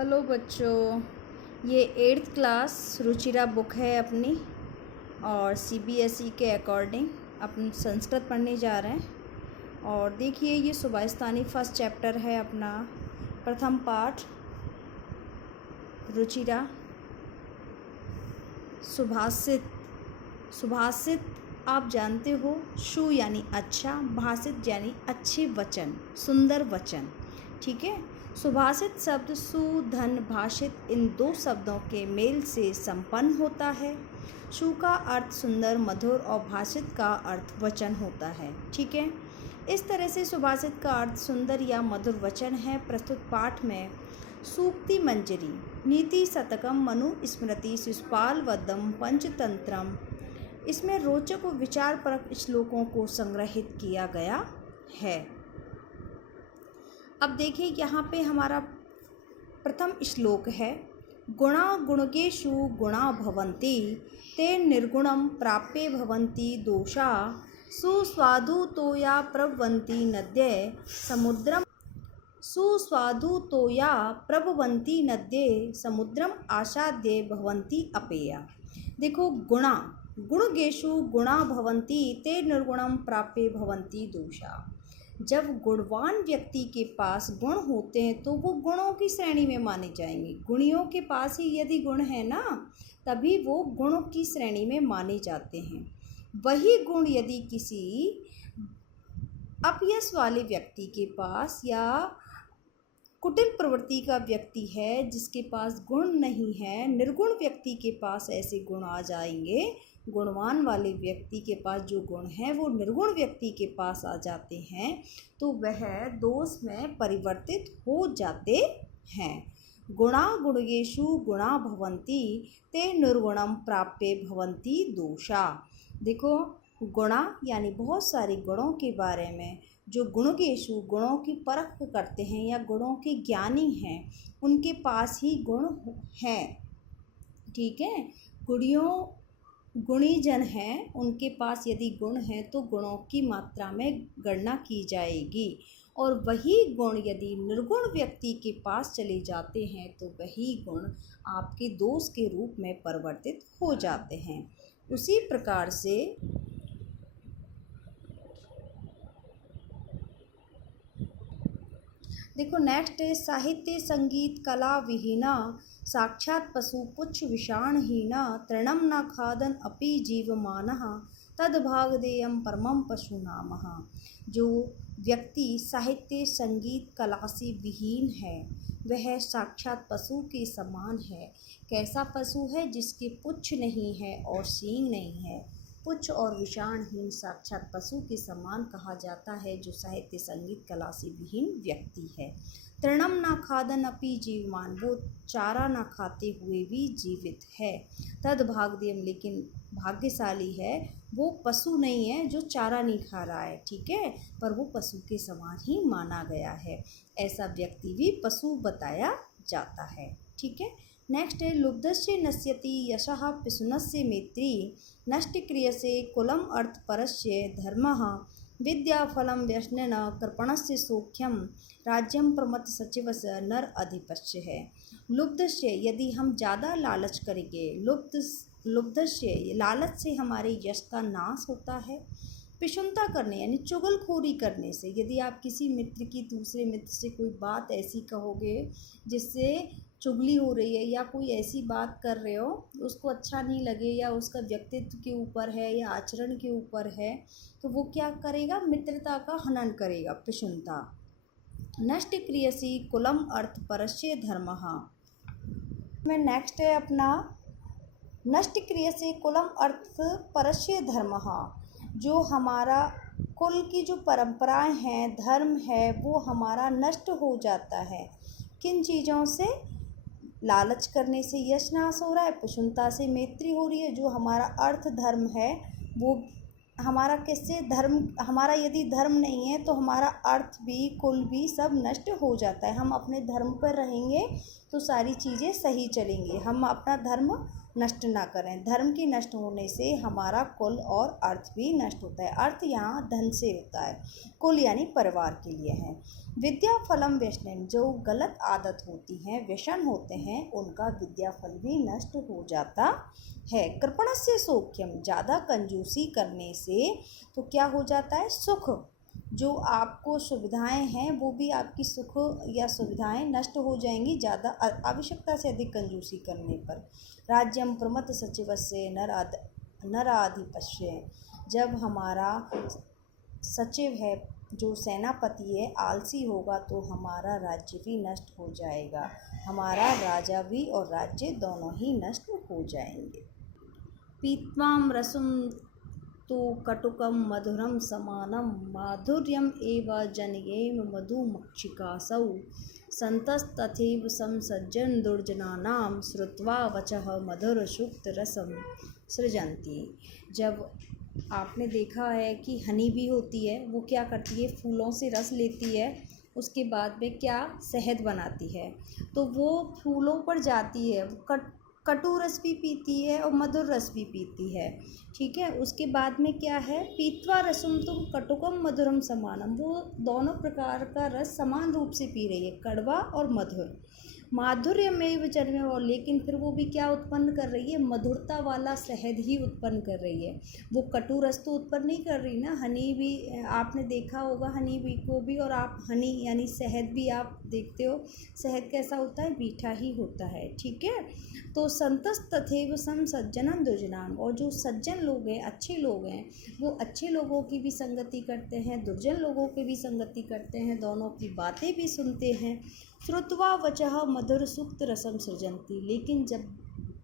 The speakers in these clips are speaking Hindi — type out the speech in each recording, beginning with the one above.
हेलो बच्चों, ये 8th क्लास रुचिरा बुक है अपनी और सीबीएसई के अकॉर्डिंग अपन संस्कृत पढ़ने जा रहे हैं। और देखिए ये सुभाषितानी फर्स्ट चैप्टर है अपना प्रथम पाठ रुचिरा। सुभाषित सुभाषित आप जानते हो, शु यानी अच्छा, भाषित यानी अच्छे वचन, सुंदर वचन। ठीक है। सुभाषित शब्द सु धन भाषित इन दो शब्दों के मेल से संपन्न होता है। शु का अर्थ सुंदर मधुर और भाषित का अर्थ वचन होता है। ठीक है। इस तरह से सुभाषित का अर्थ सुंदर या मधुर वचन है। प्रस्तुत पाठ में सूक्ति मंजरी, नीति शतकम, मनु स्मृति, शिशुपाल वधम, पंचतंत्रम, इसमें रोचक और विचारपरक श्लोकों को संग्रहित किया गया है। अब देखिए यहाँ पे हमारा प्रथम श्लोक है, गुणा गुणकेषु गुणा भवन्ति ते निर्गुणं प्राप्ये भवन्ति दोषा सुस्वादु तोया प्रभवन्ति नद्ये समुद्रम सुस्वादुतोया प्रभवन्ति नद्ये समुद्रम आसाद्ये भवन्ति अपेया। देखो, गुणा गुणगेषु गुणा भवन्ति ते निर्गुणं प्राप्ये भवन्ति दोषा। जब गुणवान व्यक्ति के पास गुण होते हैं तो वो गुणों की श्रेणी में माने जाएंगे। गुणियों के पास ही यदि गुण है ना, तभी वो गुणों की श्रेणी में माने जाते हैं। वही गुण यदि किसी अपयश वाले व्यक्ति के पास या कुटिल प्रवृत्ति का व्यक्ति है जिसके पास गुण नहीं है, निर्गुण व्यक्ति के पास ऐसे गुण आ जाएंगे। गुणवान वाले व्यक्ति के पास जो गुण हैं वो निर्गुण व्यक्ति के पास आ जाते हैं तो वह दोष में परिवर्तित हो जाते हैं। गुणा गुणगेषु गुणा भवन्ति ते निर्गुणम प्राप्ये भवन्ति दोषा। देखो, गुणा यानी बहुत सारे गुणों के बारे में, जो गुणगेषु गुणों की परख करते हैं या गुणों के ज्ञानी हैं, उनके पास ही गुण हैं। ठीक है। गुणीजन हैं, उनके पास यदि गुण हैं तो गुणों की मात्रा में गणना की जाएगी। और वही गुण यदि निर्गुण व्यक्ति के पास चले जाते हैं तो वही गुण आपके दोष के रूप में परिवर्तित हो जाते हैं। उसी प्रकार से देखो, नेक्स्ट है, साहित्य संगीत कला विहीना साक्षात पशु पुच्छ विषाणहीना तृणम न खादन अपि जीवमानः तद्भागदेयम परमं पशु नामः। जो व्यक्ति साहित्य संगीत कला से विहीन है वह साक्षात पशु के समान है। कैसा पशु है? जिसके पुच्छ नहीं है और सींग नहीं है। पुच्छ और विषाणहीन साक्षात पशु के समान कहा जाता है जो साहित्य संगीत कला से विहीन व्यक्ति है। तृणम ना खादन अपि जीवमान, वो चारा ना खाते हुए भी जीवित है। तद भागदेयम, लेकिन भाग्यशाली है, वो पशु नहीं है जो चारा नहीं खा रहा है। ठीक है, पर वो पशु के समान ही माना गया है। ऐसा व्यक्ति भी पशु बताया जाता है। ठीक है। नेक्स्ट है, लुब्धस्य नश्यति यशः पिशुनस्य मैत्री नष्ट क्रियसे कुलम अर्थ परस्य धर्मः विद्याफलम व्यसनेन कृपणस्य सौख्यम राज्यम प्रमथ सचिवस नर अधिपस्य है। लुब्धस्य, यदि हम ज़्यादा लालच करेंगे, लुब्धस्य लालच से हमारे यश का नाश होता है। पिशुनता करने यानी चुगलखोरी करने से, यदि आप किसी मित्र की दूसरे मित्र से कोई बात ऐसी कहोगे जिससे चुगली हो रही है या कोई ऐसी बात कर रहे हो उसको अच्छा नहीं लगे या उसका व्यक्तित्व के ऊपर है या आचरण के ऊपर है, तो वो क्या करेगा? मित्रता का हनन करेगा, पिशुनता। नष्ट क्रियसी कुलम अर्थ परस्य धर्मः में नेक्स्ट है अपना, नष्ट क्रियसी कुलम अर्थ परस्य धर्मः। जो हमारा कुल की जो परंपराएं हैं, धर्म है, वो हमारा नष्ट हो जाता है। किन चीज़ों से? लालच करने से यश नाश हो रहा है, पिशुनता से मैत्री हो रही है। जो हमारा अर्थ धर्म है वो हमारा किससे? धर्म, हमारा यदि धर्म नहीं है तो हमारा अर्थ भी, कुल भी सब नष्ट हो जाता है। हम अपने धर्म पर रहेंगे तो सारी चीज़ें सही चलेंगी। हम अपना धर्म नष्ट ना करें। धर्म के नष्ट होने से हमारा कुल और अर्थ भी नष्ट होता है। अर्थ यहाँ धन से होता है, कुल यानी परिवार के लिए है। विद्या फलम व्यसनम, जो गलत आदत होती हैं, व्यसन होते हैं, उनका विद्या फल भी नष्ट हो जाता है। कृपणस्य सौख्यम, ज़्यादा कंजूसी करने से तो क्या हो जाता है, सुख, जो आपको सुविधाएं हैं वो भी आपकी सुख या सुविधाएं नष्ट हो जाएंगी ज़्यादा आवश्यकता से अधिक कंजूसी करने पर। राज्यम प्रमथ सचिवस्य नराधिपस्य, जब हमारा सचिव है, जो सेनापति है, आलसी होगा तो हमारा राज्य भी नष्ट हो जाएगा, हमारा राजा भी और राज्य दोनों ही नष्ट हो जाएंगे। पीत्वाम रसम तो कटुकम मधुरम समानम, माधुर्यम एव जनयेम मधुमक्षिकासौ, संतस्तथैव संसज्जन दुर्जनानां, श्रुत्वा वचः मधुर सुक्त रसम सृजन्ति। जब आपने देखा है कि हनी भी होती है, वो क्या करती है, फूलों से रस लेती है, उसके बाद में क्या शहद बनाती है, तो वो फूलों पर जाती है, कटु रस भी पीती है और मधुर रस भी पीती है, ठीक है। उसके बाद में क्या है, पीत्वा रसम तुम कटुकम मधुरम समानम, वो दोनों प्रकार का रस समान रूप से पी रही है, कड़वा और मधुर। माधुर्य में जन्मे, और लेकिन फिर वो भी क्या उत्पन्न कर रही है, मधुरता वाला शहद ही उत्पन्न कर रही है, वो कटु रस तो उत्पन्न नहीं कर रही ना। हनी भी आपने देखा होगा, हनी भी को भी, और आप हनी यानी शहद भी आप देखते हो, शहद कैसा होता है, मीठा ही होता है, ठीक है। तो संतस तथैव सम सज्जनन दुर्जनान, और जो सज्जन लोग हैं, अच्छे लोग हैं, वो अच्छे लोगों की भी संगति करते हैं, दुर्जन लोगों की भी संगति करते हैं, दोनों की बातें भी सुनते हैं। श्रुत्वा वचः मधुर सुक्त रसम सृजन्ति, लेकिन जब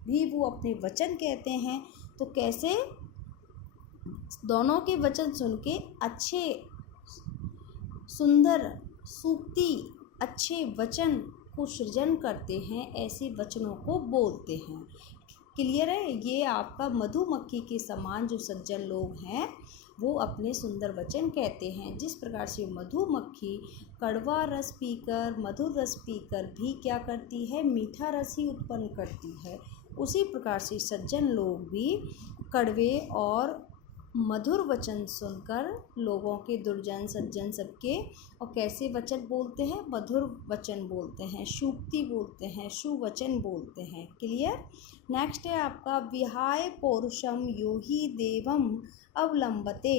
भी वो अपने वचन कहते हैं तो कैसे, दोनों के वचन सुन के अच्छे सुंदर सूक्ति अच्छे वचन को सृजन करते हैं, ऐसे वचनों को बोलते हैं। क्लियर है, ये आपका मधुमक्खी के समान जो सज्जन लोग हैं वो अपने सुंदर वचन कहते हैं। जिस प्रकार से मधुमक्खी कड़वा रस पीकर, मधुर रस पीकर भी क्या करती है, मीठा रस ही उत्पन्न करती है, उसी प्रकार से सज्जन लोग भी कड़वे और मधुर वचन सुनकर लोगों के, दुर्जन सज्जन सबके, और कैसे वचन बोलते हैं, मधुर वचन बोलते हैं, सूक्ति बोलते हैं, सुवचन बोलते हैं। क्लियर। नेक्स्ट है आपका विहाय पौरुषम यो ही देवम अवलंबते,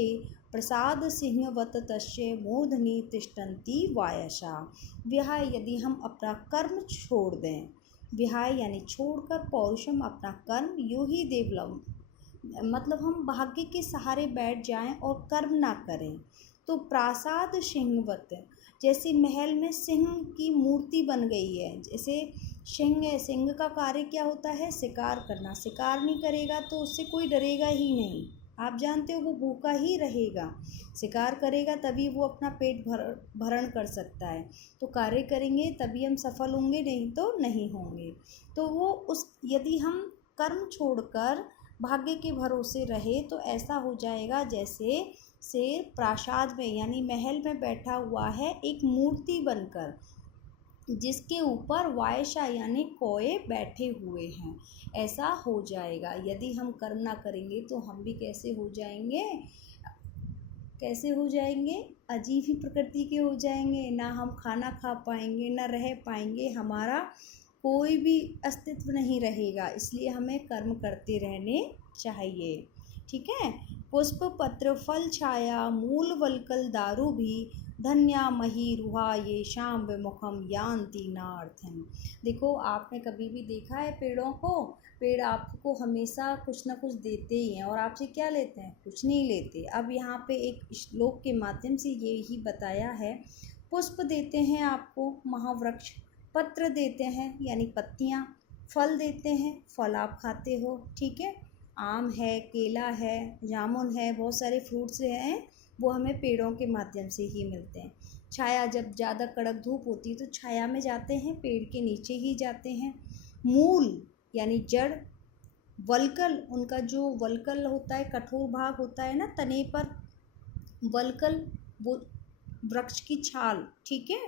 प्रसाद सिंहवत तस्य मूर्धनि तिष्ठन्ति वायसा। विहाय, यदि हम अपना कर्म छोड़ दें, विहाय यानी छोड़कर, पौरुषम अपना कर्म, यो ही देवलम मतलब हम भाग्य के सहारे बैठ जाएं और कर्म ना करें, तो प्रासाद सिंहवत, जैसे महल में सिंह की मूर्ति बन गई है, जैसे सिंह है, सिंह का कार्य क्या होता है, शिकार करना, शिकार नहीं करेगा तो उससे कोई डरेगा ही नहीं, आप जानते हो, वो भूखा ही रहेगा, शिकार करेगा तभी वो अपना पेट भरण कर सकता है, तो कार्य करेंगे तभी हम सफल होंगे, नहीं तो नहीं होंगे। तो वो उस, यदि हम कर्म छोड़कर भाग्य के भरोसे रहे तो ऐसा हो जाएगा जैसे शेर प्रासाद में यानी महल में बैठा हुआ है एक मूर्ति बनकर, जिसके ऊपर वायशा यानी कोए बैठे हुए हैं, ऐसा हो जाएगा। यदि हम कर्म ना करेंगे तो हम भी कैसे हो जाएंगे, कैसे हो जाएंगे, अजीब ही प्रकृति के हो जाएंगे, ना हम खाना खा पाएंगे, ना रह पाएंगे, हमारा कोई भी अस्तित्व नहीं रहेगा। इसलिए हमें कर्म करते रहने चाहिए, ठीक है। पुष्प पत्र फल छाया मूल वलकल दारु भी, धन्या मही रुहा ये शाम विमुखम यान्ति नार्थन। देखो, आपने कभी भी देखा है पेड़ों को, पेड़ आपको हमेशा कुछ ना कुछ देते ही हैं, और आपसे क्या लेते हैं, कुछ नहीं लेते। अब यहाँ पे एक श्लोक के माध्यम से ये ही बताया है, पुष्प देते हैं आपको महावृक्ष, पत्र देते हैं यानी पत्तियाँ, फल देते हैं, फल आप खाते हो, ठीक है, आम है, केला है, जामुन है, बहुत सारे फ्रूट्स हैं, वो हमें पेड़ों के माध्यम से ही मिलते हैं। छाया, जब ज़्यादा कड़क धूप होती है तो छाया में जाते हैं, पेड़ के नीचे ही जाते हैं। मूल यानी जड़, वलकल, उनका जो वलकल होता है, कठोर भाग होता है ना तने पर, वलकल वो वृक्ष की छाल, ठीक है।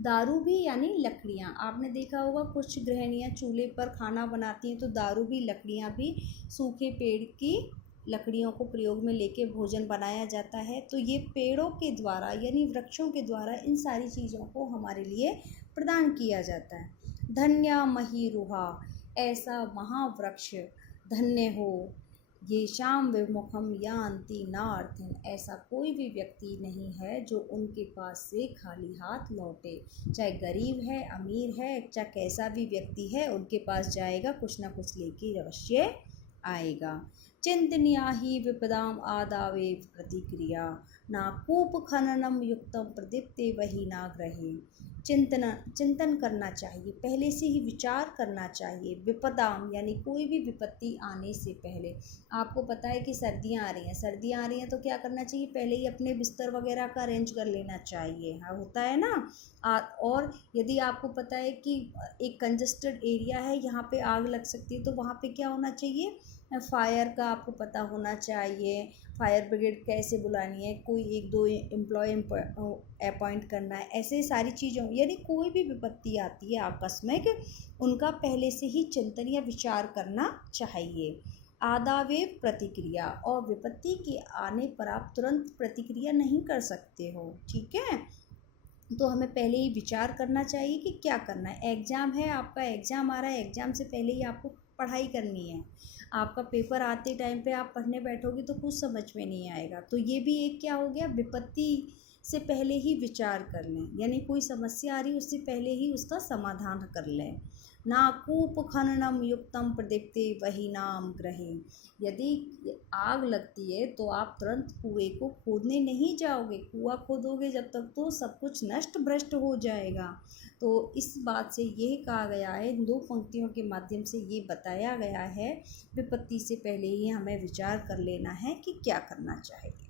दारू भी यानी लकड़ियाँ, आपने देखा होगा कुछ गृहिणियाँ चूल्हे पर खाना बनाती हैं तो दारू भी, लकड़ियाँ भी सूखे पेड़ की लकड़ियों को प्रयोग में लेके भोजन बनाया जाता है। तो ये पेड़ों के द्वारा यानी वृक्षों के द्वारा इन सारी चीज़ों को हमारे लिए प्रदान किया जाता है। धन्या महीरुहा, ऐसा महावृक्ष धन्य हो, ये शाम विमुखम यान्ति नार्थिन, ऐसा कोई भी व्यक्ति नहीं है जो उनके पास से खाली हाथ लौटे। चाहे गरीब है, अमीर है, चाहे कैसा भी व्यक्ति है, उनके पास जाएगा कुछ ना कुछ लेके अवश्य आएगा। चिंतनीया ही विपदाम आदावे प्रतिक्रिया, नाकूप खननम युक्तम प्रदीप्ते वही नाग्रहे। चिंतन करना चाहिए, पहले से ही विचार करना चाहिए। विपदाम यानी कोई भी विपत्ति आने से पहले, आपको पता है कि सर्दियाँ आ रही हैं तो क्या करना चाहिए, पहले ही अपने बिस्तर वगैरह का अरेंज कर लेना चाहिए। हाँ, होता है ना। और यदि आपको पता है कि एक कंजस्टेड एरिया है, यहाँ पे आग लग सकती है, तो वहाँ पे क्या होना चाहिए, फायर का आपको पता होना चाहिए, फायर ब्रिगेड कैसे बुलानी है, कोई 1-2 एम्प्लॉय अपॉइंट करना है, ऐसे सारी चीज़ों, यदि कोई भी विपत्ति आती है आकस्मिक, उनका पहले से ही चिंतन या विचार करना चाहिए। आदावेव प्रतिक्रिया, और विपत्ति के आने पर आप तुरंत प्रतिक्रिया नहीं कर सकते हो, ठीक है। तो हमें पहले ही विचार करना चाहिए कि क्या करना है। एग्ज़ाम है, आपका एग्ज़ाम आ रहा है, एग्ज़ाम से पहले ही आपको पढ़ाई करनी है। आपका पेपर आते टाइम पे आप पढ़ने बैठोगे तो कुछ समझ में नहीं आएगा। तो ये भी एक क्या हो गया, विपत्ति से पहले ही विचार कर लें, यानी कोई समस्या आ रही उससे पहले ही उसका समाधान कर लें। नाकूप खननम युक्तम प्रदीप्ते वही नाम ग्रहे, यदि आग लगती है तो आप तुरंत कुएं को खोदने नहीं जाओगे, कुआं खोदोगे जब तक तो सब कुछ नष्ट भ्रष्ट हो जाएगा। तो इस बात से ये कहा गया है, इन 2 पंक्तियों के माध्यम से ये बताया गया है, विपत्ति से पहले ही हमें विचार कर लेना है कि क्या करना चाहिए।